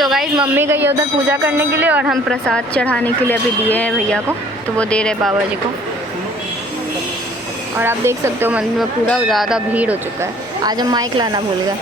तो guys mummy गई है उधर पूजा करने के लिए और हम प्रसाद चढ़ाने के लिए अभी दिए हैं भैया को, तो वो दे रहे बाबा जी को। और आप देख सकते हो मंदिर में पूरा ज़्यादा भीड़ हो चुका है। आज हम माइक लाना भूल गए।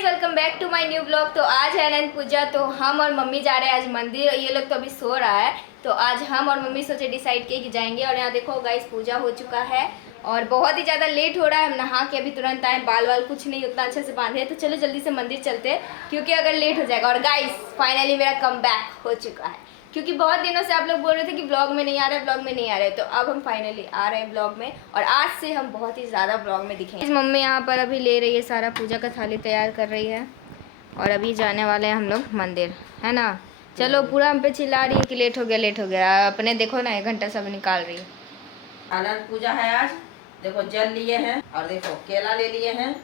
Welcome back to my new blog. तो आज है अनंत पूजा, तो हम और मम्मी जा रहे हैं आज मंदिर। ये लोग तो अभी सो रहा है, तो आज हम और मम्मी सोचे डिसाइड किए कि जाएंगे। और यहाँ देखो गाइस पूजा हो चुका है और बहुत ही ज़्यादा लेट हो रहा है। हम नहा के अभी तुरंत आए, बाल वाल कुछ नहीं उतना अच्छे से बांधे, तो चलो जल्दी से मंदिर चलते हैं क्योंकि अगर लेट हो जाएगा। और गाइस फाइनली मेरा कम बैक हो चुका है, क्योंकि बहुत दिनों से आप लोग बोल रहे थे कि ब्लॉग में नहीं आ रहे, ब्लॉग में नहीं आ रहे, तो अब हम फाइनली आ रहे हैं ब्लॉग में। और आज से हम बहुत ही ज़्यादा ब्लॉग में दिखेंगे। मम्मी यहाँ पर अभी ले रही है सारा पूजा का थाली तैयार कर रही है और अभी जाने वाले हैं हम लोग मंदिर, है ना। चलो पूरा हम पे चिल्ला रही है कि लेट हो गया लेट हो गया। अपने देखो ना 1 घंटा सब निकाल रही है। अनंत पूजा है आज। देखो जल लिए हैं और देखो केला ले लिए हैं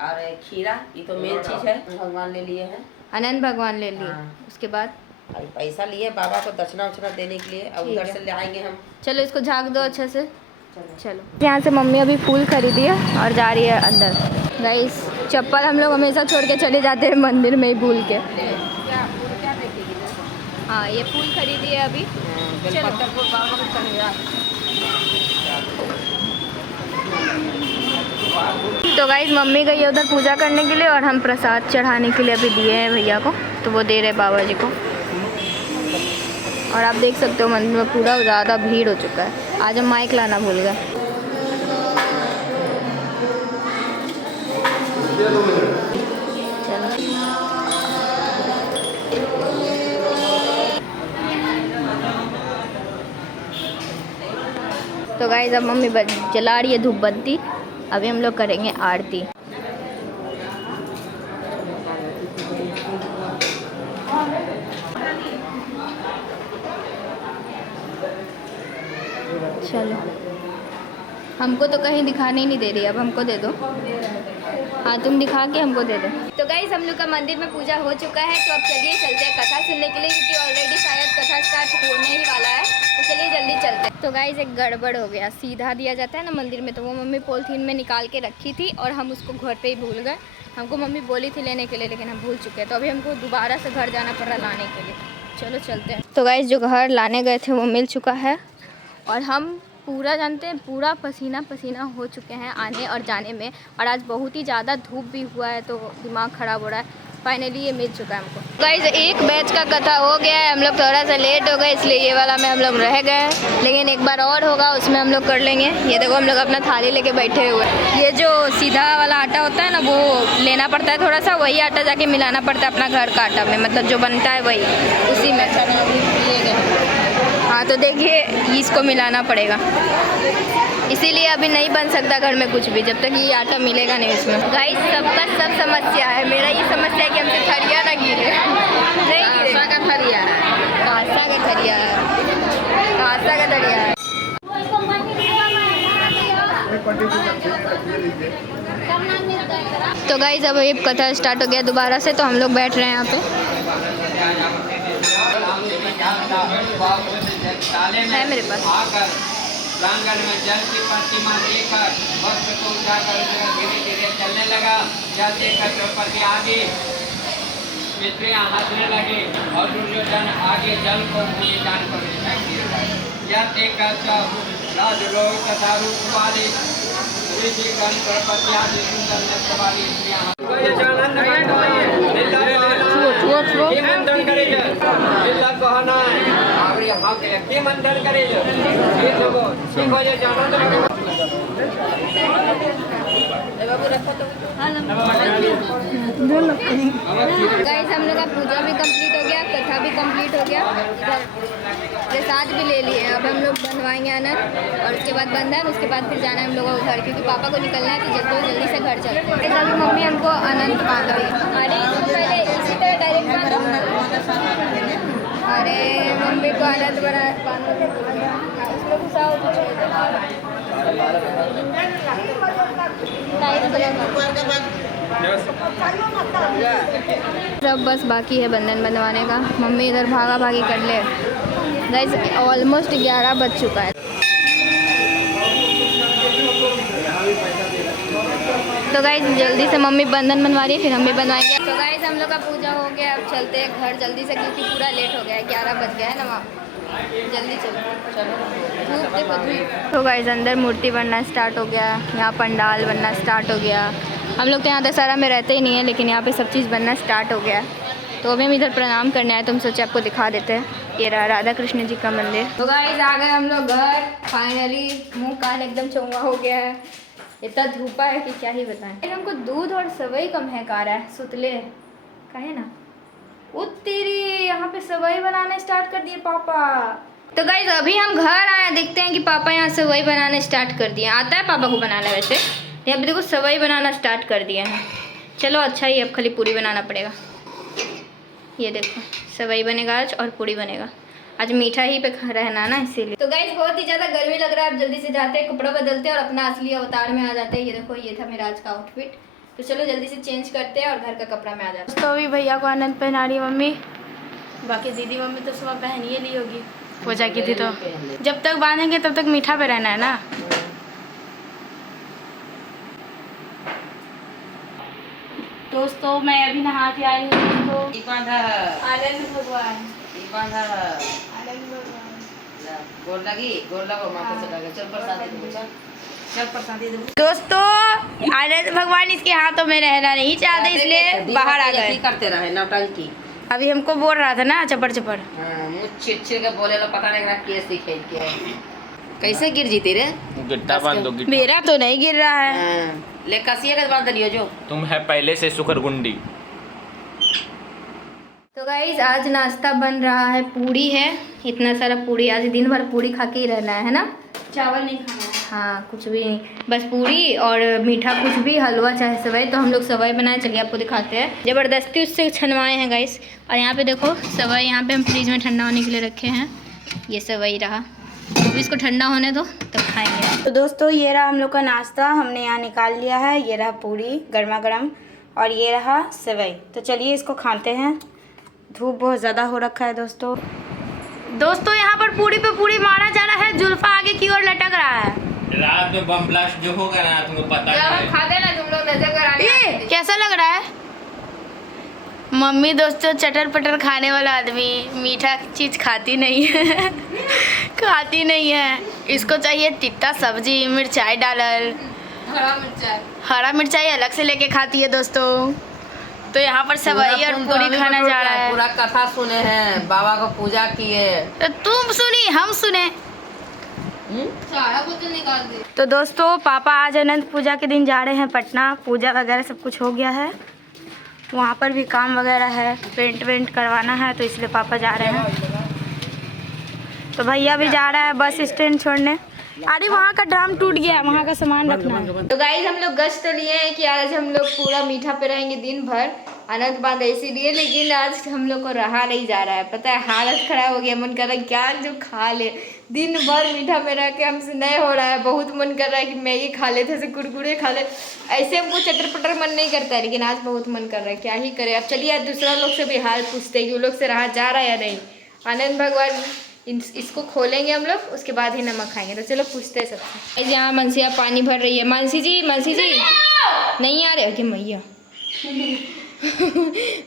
और खीरा, ये तो मेन चीज है। भगवान ले लिए हैं, अनंत भगवान ले लिए। उसके बाद पैसा लिए बाबा को दक्षिणा उछना देने के लिए। अब उधर से ले आएंगे हम। चलो इसको झाँक दो अच्छे से। चलो यहाँ से मम्मी अभी फूल खरीदी है और जा रही है अंदर। गाइस चप्पल हम लोग हमेशा छोड़ के चले जाते हैं मंदिर में ही भूल के। हाँ ये फूल खरीदी है अभी। तो गाइस मम्मी गई है उधर पूजा करने के लिए और हम प्रसाद चढ़ाने के लिए अभी दिए हैं भैया को, तो वो दे रहे बाबा जी को। और आप देख सकते हो मंदिर में पूरा ज़्यादा भीड़ हो चुका है। आज हम माइक लाना भूल गए। तो गाइस अब मम्मी जला रही है धूप बत्ती। अभी हम लोग करेंगे आरती। चलो हमको तो कहीं दिखाने ही नहीं दे रही, अब हमको दे दो। हाँ तुम दिखा के हमको दे दो। तो गाइस हम लोग का मंदिर में पूजा हो चुका है, तो अब चलिए चलते हैं कथा सुनने के लिए, क्योंकि ऑलरेडी शायद कथा स्टार्ट होने ही वाला है। तो चलिए जल्दी चलते हैं। तो गाइस एक गड़बड़ हो गया, सीधा दिया जाता है ना मंदिर में, तो वो मम्मी पॉलीथीन में निकाल के रखी थी और हम उसको घर पे ही भूल गए। हमको मम्मी बोली थी लेने के लिए, लेकिन हम भूल चुके हैं, तो अभी हमको दोबारा से घर जाना पड़ रहा लाने के लिए। चलो चलते हैं। तो गाइस जो घर लाने गए थे वो मिल चुका है और हम पूरा जानते हैं पूरा पसीना पसीना हो चुके हैं आने और जाने में। और आज बहुत ही ज़्यादा धूप भी हुआ है, तो दिमाग ख़राब हो रहा है। फाइनली ये मिल चुका है हमको। गाइस एक बैच का कथा हो गया है, हम लोग थोड़ा सा लेट हो गए, इसलिए ये वाला में हम लोग रह गए, लेकिन एक बार और होगा उसमें हम लोग कर लेंगे। ये देखो हम लोग अपना थाली लेके बैठे हुए। ये जो सीधा वाला आटा होता है ना, वो लेना पड़ता है थोड़ा सा, वही आटा जाके मिलाना पड़ता है अपना घर का आटा में, मतलब जो बनता है वही उसी में। हाँ तो देखिए इसको मिलाना पड़ेगा, इसीलिए अभी नहीं बन सकता घर में कुछ भी जब तक ये आटा मिलेगा नहीं उसमें। गाइस सबका सब समस्या है, मेरा ये समस्या है कि हमसे थरिया ना गिरे। नहीं गिरे का थरिया है, कांसा का थरिया है, कांसा का थरिया है। तो गाइस अब ये कथा स्टार्ट हो गया दोबारा से, तो हम लोग बैठ रहे हैं यहाँ पे। है मेरे पास प्रांगण में जल की प्रतिमा देखकर भक्त को उठाकर धीरे धीरे चलने लगा। यह देखकर द्रौपदी आगे मित्रियां हंसने लगे और दुर्योधन आगे जल को मुँह जान कर फेंक दिया। यह देखकर सब राजलोक तथा रूप वाले ऋषिगण द्रौपदी आदि सुंदर नृत्य वाली मंथन करे मंथन करे गाइस हम लोग का पूजा भी कंप्लीट हो गया, कथा भी कंप्लीट हो गया, प्रसाद भी ले लिए। अब हम लोग बनवाएंगे अनंत और उसके बाद बंधन, उसके बाद फिर जाना है हम लोगों को घर, क्योंकि पापा को निकलना है, तो जल्दी से घर चलते हैं। अभी मम्मी हमको अनंत बांध रही है। अरे पहले इसी तरह डायरेक्ट बांधो। अरे मम्मी को अनंत बना उसमें घुसाओ तो सब बस बाकी है बंधन बंधवाने का। मम्मी इधर भागा भागी कर ले। गाइस ऑलमोस्ट 11 बज चुका है। तो गाइस जल्दी से मम्मी बंधन बनवा रही है, फिर हम भी बनवाएंगे। तो गाइस हम लोग का पूजा हो गया, अब चलते हैं घर जल्दी से क्योंकि पूरा लेट हो गया है, 11 बज गया है ना वहाँ। जल्दी चलो। तो गाइस अंदर मूर्ति बनना स्टार्ट हो गया, यहाँ पंडाल बनना स्टार्ट हो गया। हम लोग तो यहाँ दशहरा में रहते ही नहीं है, लेकिन यहाँ पे सब चीज़ बनना स्टार्ट हो गया। तो अभी हम इधर प्रणाम करने आए, तो हम सोचे आपको दिखा देते हैं। ये रहा राधा कृष्ण जी का मंदिर। तो गाइस आ गए हम लोग घर फाइनली। मुँह कान एकदम चौंगा हो गया है, इतना धूपा है कि क्या ही बताएं। हमको दूध और सवई कम है का रहा है, सुतले कहे ना तेरी यहाँ पे सवई बनाना स्टार्ट कर दिए पापा। तो गाइस अभी हम घर आए, देखते हैं कि पापा यहाँ सवई बनाना स्टार्ट कर दिए। आता है पापा को बनाना वैसे, यहाँ पे देखो सवई बनाना स्टार्ट कर दिए हैं। चलो अच्छा ही, अब खाली पूरी बनाना पड़ेगा। ये देखो सवई बनेगा आज और पूरी बनेगा। आज मीठा ही पे रहना ना इसीलिए। तो गाइस बहुत ही ज़्यादा गर्मी लग रहा है, अब जल्दी से जाते हैं, कपड़ा बदलते हैं और अपना असली अवतार में आ जाते हैं। ये देखो ये था मेरा आज का आउटफिट। तो चलो जल्दी से चेंज करते हैं और घर का कपड़ा में आ जाते हैं। तो अभी भैया को आनंद पहना रही है मम्मी, बाकी दीदी मम्मी तो सुबह पहन ही ली होगी पूजा की थी। तो जब तक बांधेंगे तब तक मीठा पे रहना है ना। दोस्तों मैं अभी नहा के आई हूँ। आनंद भगवान गोर लगी, गोर लगो माता से लगे। चल प्रसादी दे, चल प्रसादी दे। दोस्तों आनंद भगवान इसके हाथों में रहना नहीं चाहते, इसलिए बाहर आ गए। करते रहे नौटंकी। अभी हमको बोल रहा था ना चपड़ चपड़। मुझ छिड़ के बोले लो, पता नहीं केस दिखे के कैसे गिर जीती रे। गिट्टा बांध दो। मेरा तो नहीं गिर रहा है। ले कसिए के बांध लियो जो तुम है पहले से शुक्रगुंडी। तो गाइस आज नाश्ता बन रहा है, पूड़ी है, इतना सारा पूड़ी। आज दिन भर पूड़ी खा के ही रहना है ना, चावल नहीं खाना है। हाँ कुछ भी नहीं, बस पूड़ी और मीठा कुछ भी, हलवा चाहे सवई। तो हम लोग सवई बनाए, चलिए आपको दिखाते हैं। ज़बरदस्ती उससे छनवाए हैं गाइस। और यहाँ पे देखो सवई, यहाँ पे हम फ्रिज में ठंडा होने के लिए रखे हैं। ये सवई रहा, तो इसको ठंडा होने दो तब खाएंगे। तो दोस्तों ये रहा हम लोग का नाश्ता, हमने यहाँ निकाल लिया है। ये रहा पूड़ी गर्मा गर्म और ये रहा सवई। तो चलिए इसको खाते हैं। धूप बहुत ज़्यादा हो रखा है दोस्तों। यहाँ पर पूड़ी पे पूड़ी मारा जा रहा है, जुल्फा आगे की ओर लटक रहा है। रात में बम ब्लास्ट जो होगा ना तुमको पता है। खाते ना तुम लोग नजर कराने। ये कैसा लग रहा है मम्मी? दोस्तों चटर पटर खाने वाला आदमी मीठा चीज़ खाती नहीं है खाती नहीं है। इसको चाहिए टिट्टा सब्जी, मिर्चाई डालल, हरा मिर्चाई अलग से लेके खाती है दोस्तों। तो यहाँ पर सवई और पूरी खाना जा रहा है। पूरा कथा सुने हैं, बाबा को पूजा किए। तो तुम सुनी हम सुने, सारा कुछ निकाल दे। तो दोस्तों पापा आज अनंत पूजा के दिन जा रहे हैं पटना। पूजा वगैरह सब कुछ हो गया है, वहाँ पर भी काम वगैरह है, पेंट वेंट करवाना है, तो इसलिए पापा जा रहे हैं। तो भैया भी जा रहा है बस स्टैंड छोड़ने। अरे वहाँ का ड्राम टूट गया, वहाँ का सामान रखना है। तो गाइस हम लोग गश्त तो लिए हैं कि आज हम लोग पूरा मीठा पे रहेंगे दिन भर। अनंत बांध इसीलिए, लेकिन आज हम लोग को रहा नहीं जा रहा है। पता है हालत खराब हो गया, मन कर रहा है क्या जो खा ले। दिन भर मीठा में रह के हमसे नहीं हो रहा है। बहुत मन कर रहा है कि मैगी खा लेते, ऐसे कुरकुरे खा ले, ऐसे हमको चटर पटर मन नहीं करता है, लेकिन आज बहुत मन कर रहा है, क्या ही करे। अब चलिए दूसरा लोग से भी हाल पूछते हैं कि वो लोग से रहा जा रहा है या नहीं। आनंद भगवान इसको खोलेंगे हम लोग, उसके बाद ही नमक खाएंगे। तो चलो पूछते हैं सबसे। यहाँ मनसिया पानी भर रही है। मानसी जी नहीं आ रहे कि मैया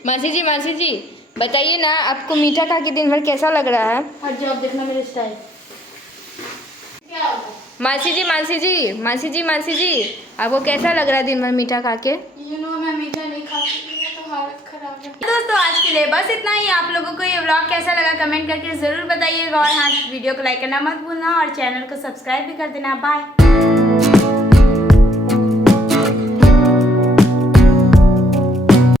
मानसी जी बताइए ना, आपको मीठा खा के दिन भर कैसा लग रहा है? जब देखना मेरे स्टाइल। मानसी जी आपको कैसा लग रहा है दिन भर मीठा खा के? मैं मीठा नहीं खाती तो हालत खराब है। दोस्तों आज के लिए बस इतना ही। आप लोगों को ये व्लॉग कैसा लगा कमेंट करके ज़रूर बताइएगा। और हाँ वीडियो को लाइक करना मत भूलना और चैनल को सब्सक्राइब भी कर देना। बाय।